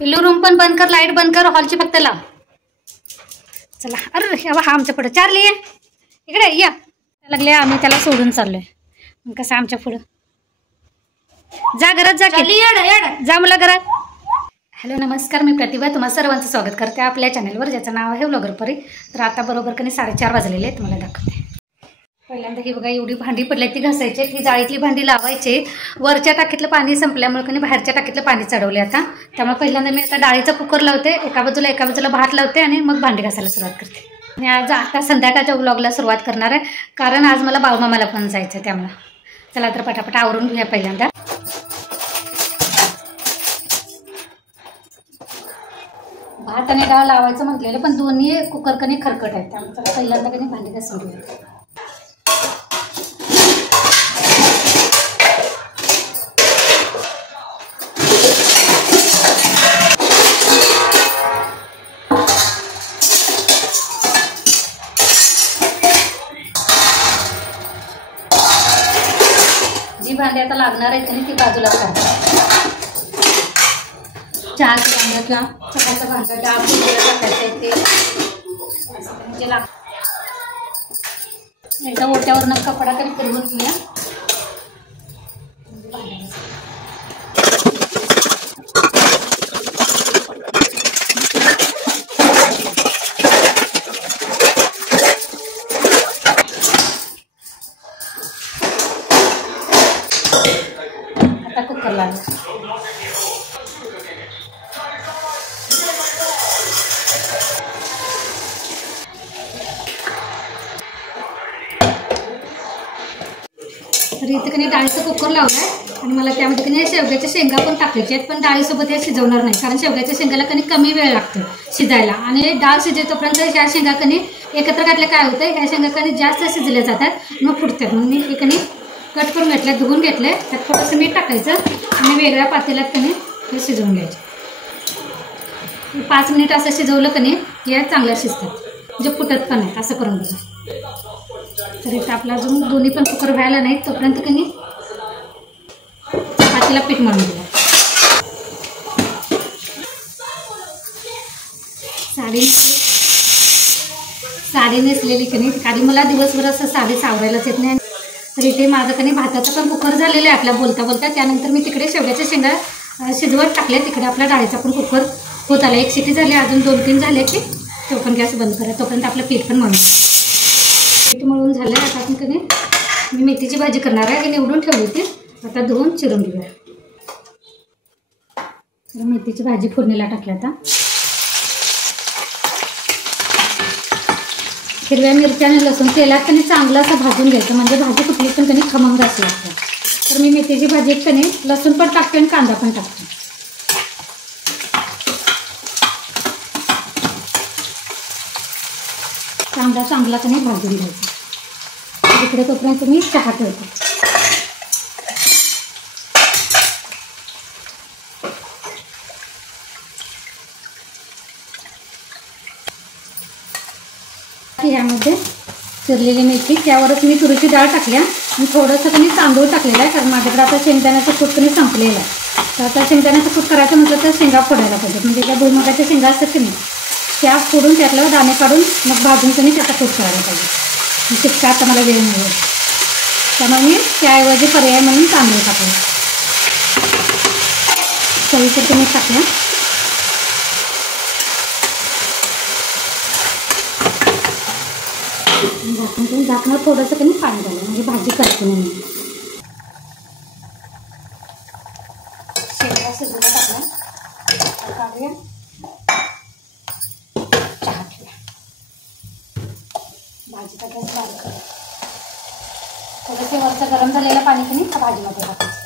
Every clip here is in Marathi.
पिल्लू रूम पण बंद कर, लाईट बंद कर, हॉलची फक्त लाव. चला. अरे हा आमच्या पुढे चार्ली आहे, इकडे या लागले. आम्ही त्याला सोडून चाललोय. मग कसं आमच्या पुढं जा, घरात जा की, जा मुला घरात. हॅलो नमस्कार, मी प्रतिभा तुम्हा सर्वांचं स्वागत करते आपल्या चॅनलवर, ज्याचं नाव आहे व्लॉगर परी. तर आता बरोबर कधी 4:30 वाजलेले आहेत. तुम्हाला दाखवते. पहिल्यांदा ही बघा एवढी भांडी पडली, ती घासायची. ही जाळीतली भांडी लावायची. वरच्या टाकीतलं पाणी संपल्यामुळे कधी बाहेरच्या टाकीतलं पाणी चढवले आता. त्यामुळे पहिल्यांदा मी आता डाळीचा कुकर लावते, एका बाजूला भात लावते आणि मग भांडी घासायला सुरुवात करते. आणि आज आता संध्याकाळच्या व्लॉगला सुरुवात करणार आहे, कारण आज मला बाळूमामाला पण जायचं. त्यामुळं चला तर पटापट आवरून घेऊया. पहिल्यांदा भात आणि डाळ लावायचं म्हटलेलं, पण दोन्ही कुकर कधी खरकट आहेत. त्यामुळे पहिल्यांदा कधी भांडी घासून घेऊया. जी भांडी आता लागणार आहेत ती बाजूला काढतात. चहाचं भांडं किंवा चपाचं भांडं, डाळ टाकायचं आहे ते म्हणजे एकदा ओट्यावरनं कपडा तरी फिरवून घेऊया. आता कुकर लागला. तर इथे कधी डाळीचं कुकर लावलाय आणि मला त्यामध्ये कधी शेवग्याच्या शेंगा पण टाकायच्या आहेत, पण डाळीसोबत हे शिजवणार नाही, कारण शेवग्याच्या शेंगाला कधी कमी वेळ लागतो शिजायला. आणि डाळ शिजेतोपर्यंत ह्या शेंगा कधी एकत्र घातल्या काय होतं, ह्या शेंगा कधी जास्त शिजल्या जातात, मग फुटतात. म्हणून मी कधी कट करून घेतले, धुवून घेतले. त्यात थोडंसं मीठ टाकायचं आणि वेगळ्या पातेल्यात कधी हे शिजवून घ्यायचे. 5 मिनिट असं शिजवलं कधी या चांगल्या शिजतात, म्हणजे फुटत पण नाही. असं करून बघा. तर इथं आपला अजून दोन्ही पण कुकर व्हायला नाही, तोपर्यंत कधी चपातीला पीठ मळून दिलं. साडी नेसलेली कधी, कारण मला दिवसभर असं साडी सावरायलाच येत नाही. तर इथे माझं कधी भाताचं पण कुकर झालेलं आहे आपला बोलता बोलता. त्यानंतर मी तिकडे शेवग्याच्या शेंगा शिजवत टाकल्या, तिकडे आपला डाळीचा पण कुकर होत आला. 1 शिटी झाली, अजून 2-3 झाले की तो पण गॅस बंद करा. तोपर्यंत आपलं पीठ पण मळून, पीठ मळून झालं. आता आपण कधी मी मेथीची भाजी करणार आहे, निवडून ठेवली होती. आता धुवून चिरून घेऊया. तर मेथीची भाजी फोडणीला टाकली. आता हिरव्या मिरच्या आणि लसूण तेलात कधी चांगलं असं भाजून घ्यायचं, म्हणजे भाजी कुठली पण कधी खमंग अशी लागते. तर मी मेथीची भाजीत कधी लसूण पण टाकते आणि कांदा पण टाकते. कांदा चांगला कधी भाजून घ्यायचा. इकडे तोपर्यंत मी चहा ठेवते. ह्यामध्ये चिरलेली मेथी, त्यावरच मी तुरीची डाळ टाकल्या आणि थोडंसं कधी तांदूळ टाकलेला आहे, कारण माझ्याकडे आता शेंगदाण्याचं कूट कधी संपलेलं आहे. तर आता शेंगदाण्याचं कूट करायचं म्हटलं तर शेंगा फोडायला पाहिजे, म्हणजे त्या भुईमुगाच्या शेंगा असतात की नाही त्या फोडून त्यातलं दाणे काढून मग भाजून कधी त्याचा कूट करायला पाहिजे. तितका आता मला वेळ मिळेल, त्यामुळे मी त्याऐवजी पर्याय म्हणून तांदूळ टाकले. चवीसाठी मी टाकलं. झाकणं थोडंसं कधी पाणी घालून, म्हणजे भाजी करते नाही. शेंगा शिजवत टाकल्या. काढूया. चहा ठेवूया. भाजीचा गॅस बारीक करूया. थोडंसं वरचं गरम झालेलं पाणी कधी भाजीमध्ये टाकायचं.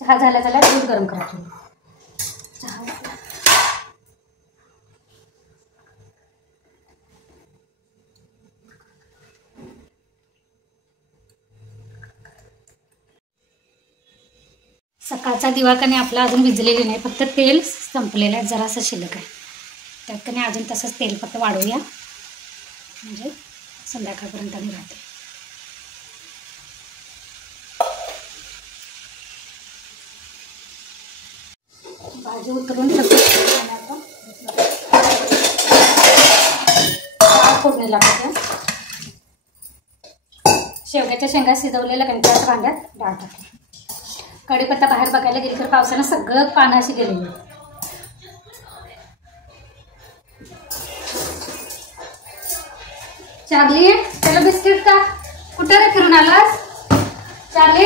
चहा झाल्या दूध गरम करायचं. चहा सकाळचा दिवा कणी आपला अजून विजलेली नाही, फक्त तेल संपलेलं आहे, जरासं शिल्लक आहे. त्यात कणी अजून तसंच तेल फक्त वाढवूया, म्हणजे संध्याकाळपर्यंत आम्ही राहते. भाजी उतरून फोडणीला टाकूया. शेवग्याच्या शेंगा शिजवलेल्या कणक्याच्या भांड्यात डाळ टाकली. कढीपत्ता बाहेर बघायला गेली तर पावसानं सगळं पानं अशी गेलेली. चार्ली, त्याला बिस्किट का कुठे रे फिरून आलास? चार्ली,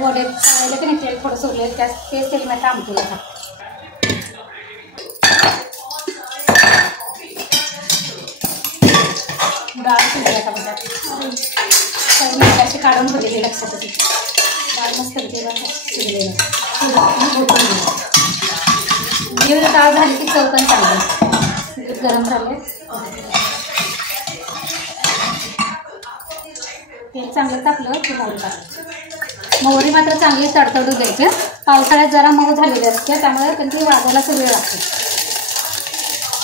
वडे करायला की नाही तेल थोडं सोडलं, तेच तेल मी आमटीला टाकते. डाळ शिजली आता म्हणतात, अशी काढून ठेवलेली लक्षात होती. डाळ मस्त शिजलेली डाळ झाली की चव पण चांगली. गरम झाले, तेल चांगलं टाकलं की मोहरी टाकलं. मोहरी मात्र चांगली तडतडू द्यायची. पावसाळ्यात जरा मऊ झालेली असते, त्यामुळे त्यांची वाजायलाच वेळ लागते.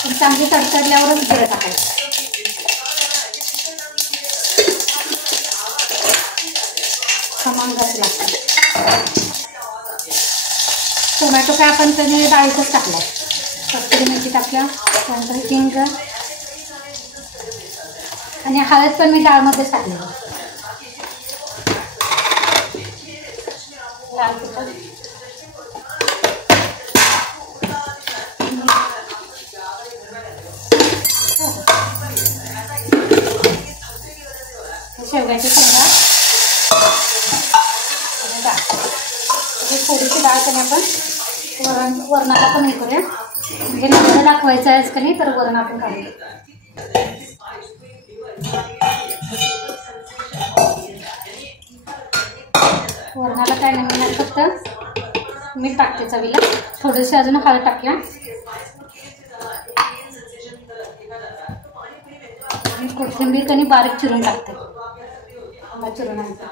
पण चांगली तडतडल्यावरच जिरं टाकायचं. खमंग असं लागतं. टोमॅटो काय आपण कधी डाळीतच टाकला, कस्तुरी मिरची टाकल्या, त्यानंतर हिंग आणि हळद पण मी डाळमध्येच टाकली. लाल तिखट, शेवग्याची शेंगा आणि डाळ. थोडीशी डाळ कधी आपण वरणाला पण हे करूया, म्हणजे नंतर दाखवायचं आहे का नाही, तर वरण आपण काढूया. वरणाला काय नाही, फक्त मीठ टाकते चवीला, थोडीशी अजून हळद टाकल्या आणि कोथिंबीर कणी बारीक चिरून टाकते. चिरून आणते.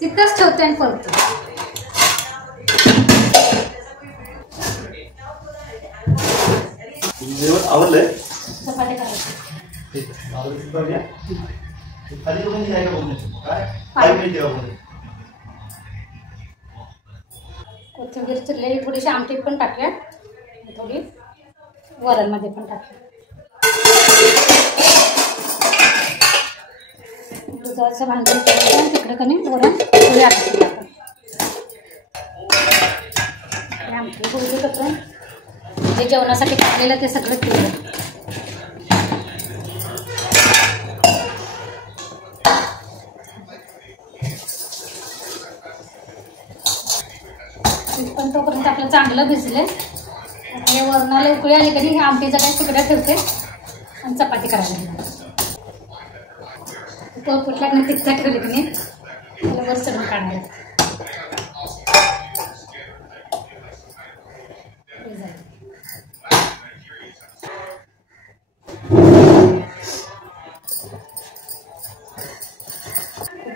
तिथंच ठेवते आणि परत आवडलंय. चपाती करायची. कोथिंबीर चिरलेली थोडीशी आमटीत पण टाकूया, थोडी वरणमध्ये पण टाकूया. दुधाचं भांडण तिकडे कणी वरण थोडी आमटी टाकून आमटी थोडी टाकून जे जेवणासाठी टाकलेलं ते सगळं केलं. पण तोपर्यंत आपलं चांगलं भिजले. आणि वरणाला उकळी आली कधी आमटीचा काय तिकडे ठेवते आणि चपाती करायला तो कुठल्या नाही तिथं ठेवले की नाही त्याला वर चढून काढायला.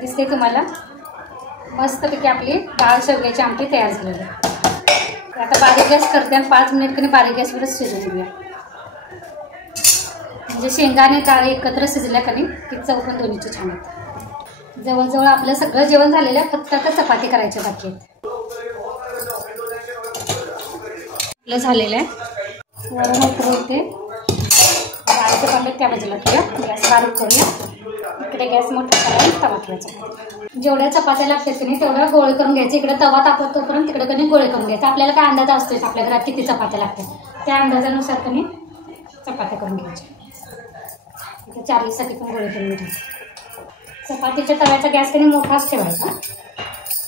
दिसते तुम्हाला मस्तपैकी आपली डाळ शेवग्याची आमटी तयार झालेली आहे. आता बारीक गॅस करते आणि 5 मिनिट कधी बारीक गॅसवरच शिजवून घेऊया. म्हणजे शेंगा आणि डाळ एकत्र शिजल्या कधी की चव पण दोन्हीची छान येते. जवळजवळ आपलं सगळं जेवण झालेलं आहे, फक्त आता चपाती करायची बाकी आहेत. आपलं झालेलं आहे. वरून उतरवते, डाळीचे पाणी त्या बाजूला ठेवूया, गॅस बारीक करूया. इकडे गॅस मोठा करायला तवा ठेवायचा. जेवढ्या चपात्या लागतात की नाही तेवढ्या गोळे करून घ्यायचे. इकडे तवा तापत तोपर्यंत तिकडे कधी गोळे करून घ्यायचे. आपल्याला काय अंदाज असतोच आपल्या घरात किती चपात्या लागतात, त्या अंदाजानुसार कधी चपात्या करून घ्यायच्या. इथे चार्लीसाठी पण गोळे करून घ्यायचे. चपातीच्या तव्याचा गॅस कधी मोठाच ठेवायचा.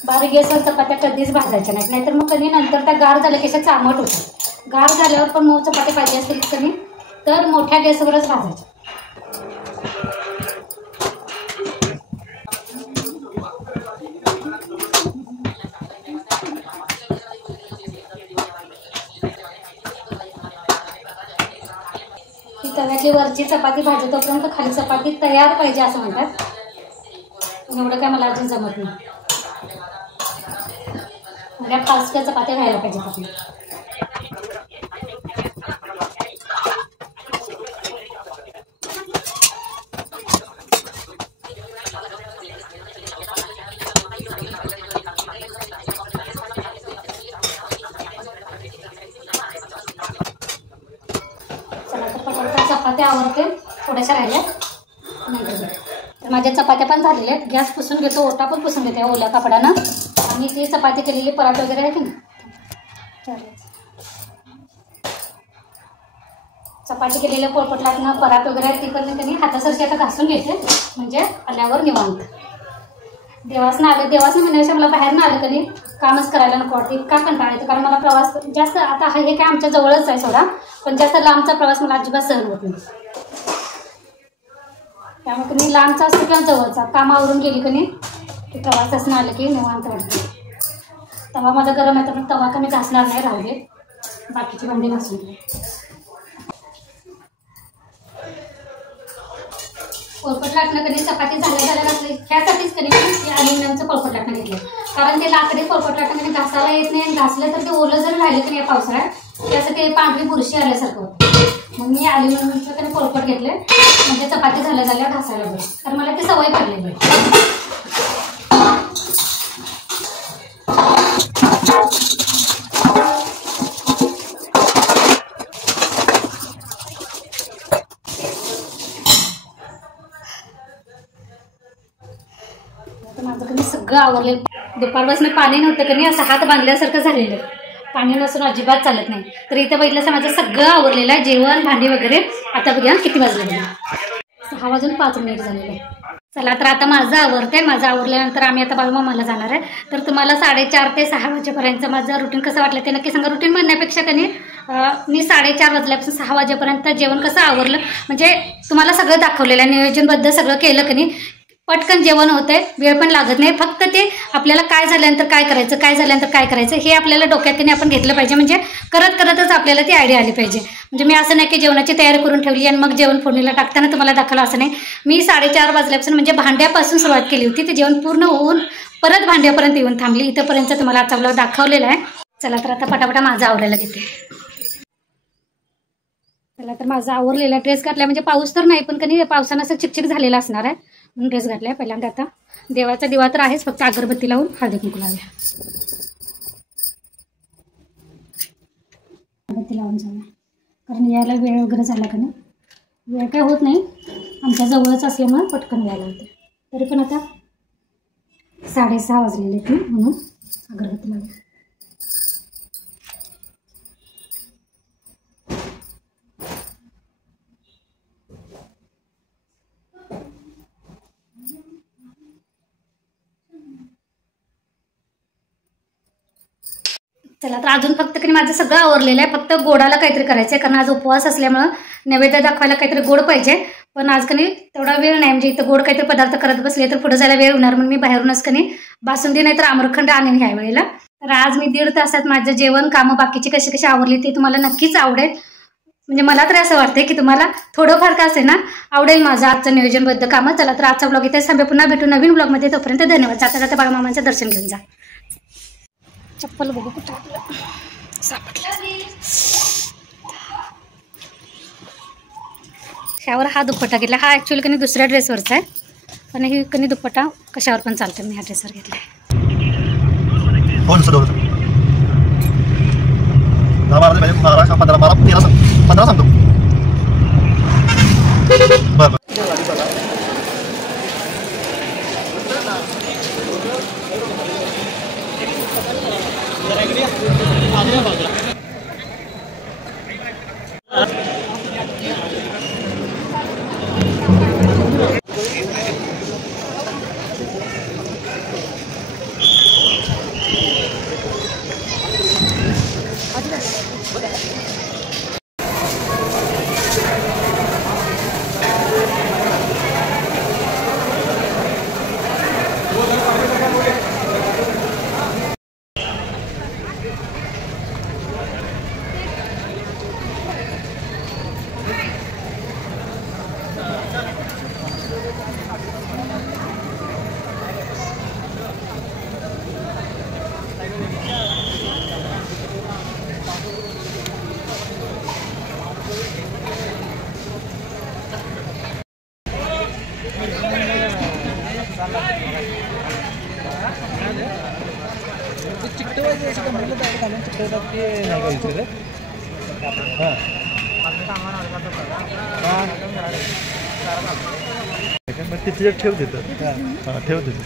बारीक गॅसवर चपात्या कधीच भाजायच्या नाहीत, नाहीतर मग कधी नंतर त्या गार झाल्या की अशा चामट होतात. गार झाल्यावर पण मऊ चपात्या पाहिजे असतील कधी तर मोठ्या गॅसवरच भाजायच्या. ॲक्च्युली वरची चपाती भाजी तोपर्यंत खाली चपाती तयार पाहिजे असं म्हणतात. एवढं काय मला अजून जमत नाही. म्हणजे फास्ट चपात्या खायला पाहिजेत आपण. चला तर पटापट चपात्या आवडते, थोड्याशा राहिल्या. तर माझ्या चपात्या पण झालेल्या आहेत. गॅस पुसून घेतो, ओटा पण पुसून घेते ओल्या कपड्यानं. आणि ती चपाती केलेली पराठे वगैरे आहे की नाही, चालेल. चपाती केलेलं पोळपट लाटणं पराठे वगैरे आहे ती पण त्यांनी हातासारखी आता घासून घेते, म्हणजे आल्यावर निवांत. देवासनं आलं, देवासनं म्हणण्यापेक्षा मला बाहेर ना आलं तरी कामच करायला नको वाटते. इतका कंटाळा येतो, कारण मला प्रवास जास्त आता हे काय आमच्या जवळच आहे सोडा, पण जास्त लांबचा प्रवास मला अजिबात सहन होत नाही. त्यामुळे मी लांबचा असतो किंवा जवळचा कामावरून गेली की नाही की प्रवासासनं आलं की निवांत वाटते. तवा माझा गरम आहे तर तवा कमी घासणार नाही, राहू दे, बाकीची भांडी घासून घे. पोळपट लाटणं कधी चपाती झाल्या घातली ह्यासाठीच कधी मी अल्युमिनियमचं पोळपट लाटणं घेतलं, कारण ते लाकडी पोळपट लाटणं कधी घासायला येत नाही. आणि घासलं तर ते ओलं जर राहिलं की नाही पावसाळ्यात त्यासाठी पांढरी बुरशी आल्यासारखं होतं. मग मी अल्युमिनियमचं कधी पोळपट घेतले, म्हणजे चपाती झाल्या घासायला बरं, कारण मला ती सवय पडलेली आहे. माझं कधी सगळं आवरलेलं. दुपारपासून पाणी नव्हतं कधी, असं हात बांधल्यासारखं झालेलं. पाणी नसून अजिबात चालत नाही. तर इथं बघितलं माझं सगळं आवरलेलं आहे, जेवण भांडी वगैरे. आता बघूया किती वाजले, 6:05 झालेलं आहे. चला तर आता माझं आवरते. माझं आवरल्यानंतर आम्ही आता बाळूमामाला जाणार आहे. तर तुम्हाला 4:30 ते 6 वाजेपर्यंत माझं रुटीन कसं वाटलं ते नक्की सांगा. रुटीन म्हणण्यापेक्षा कधी मी 4:30 वाजल्यापासून 6 वाजेपर्यंत जेवण कसं आवरलं, म्हणजे तुम्हाला सगळं दाखवलेलं आहे, नियोजनबद्ध सगळं केलं की नाही. पटकन जेवण होतंय, वेळ पण लागत नाही. फक्त ते आपल्याला काय झाल्यानंतर काय करायचं, काय झाल्यानंतर काय करायचं हे आपल्याला डोक्यात आपण घेतलं पाहिजे. म्हणजे करतच आपल्याला ती आयडिया आली पाहिजे. म्हणजे मी असं नाही की जेवणाची तयारी करून ठेवली आणि मग जेवण फोडणीला टाकताना तुम्हाला दाखवलं, असं नाही. मी 4:30 वाजल्यापासून म्हणजे भांड्यापासून सुरुवात केली होती, ते जेवण पूर्ण होऊन परत भांड्यापर्यंत येऊन थांबली. इथंपर्यंत तुम्हाला आजचा व्लॉग दाखवलेला आहे. चला तर आता पटापटा माझं आवरायला घेते. चला तर माझा आवरलेला ड्रेस घातला, म्हणजे पाऊस तर नाही पण कधी पावसानं असं चिकचिक झालेला असणार आहे म्हणून ड्रेस घातलाय. पहिल्यांदा आता देवाचा दिवा तर आहेच, फक्त अगरबत्ती लावून हळदी कुंकू लावूया. अगरबत्ती लावून जाऊया, कारण यायला वेळ वगैरे झाला का नाही. वेळ काय होत नाही, आमच्या जवळच असल्यामुळे पटकन यायला होते. तरी पण आता 6:30 वाजलेले आहेत म्हणून अगरबत्ती लावूया. चला तर अजून फक्त की माझं सगळं आवरलेलं आहे, फक्त गोडाला काहीतरी करायचं आहे, कारण आज उपवास असल्यामुळं नैवेद्य दाखवायला काहीतरी गोड पाहिजे. पण आज कधी तेवढा वेळ नाही, म्हणजे इथं गोड काहीतरी पदार्थ करत बसले तर पुढे जायला वेळ होणार, म्हणून मी बाहेरूनच कधी बासुंदी नाही तर आम्रखंड आणेन ह्या वेळेला. तर आज मी 1.5 तासात माझं जेवण कामं बाकीची कशी आवरली ते तुम्हाला नक्कीच आवडेल. म्हणजे मला तर असं वाटतंय की तुम्हाला थोडंफार का असेल ना आवडेल माझं आजचं नियोजनबद्ध कामं. चला तर आजचा ब्लॉग इथे थांबे, पुन्हा भेटू नवीन ब्लॉगमध्ये. तोपर्यंत धन्यवाद. जाता जाता बाळूमामांचं दर्शन घेऊन जा. चप्पल बघू कुठं आपलं सापडलं. ह्यावर हा दुपट्टा घेतला, हा ॲक्च्युअली कधी दुसऱ्या ड्रेसवरचा आहे, पण ही कधी दुपट्टा कशावर पण चालतं. मी ह्या ड्रेसवर घेतला आहे. तिथे ठेव तिथं. हां ठेव तिथं.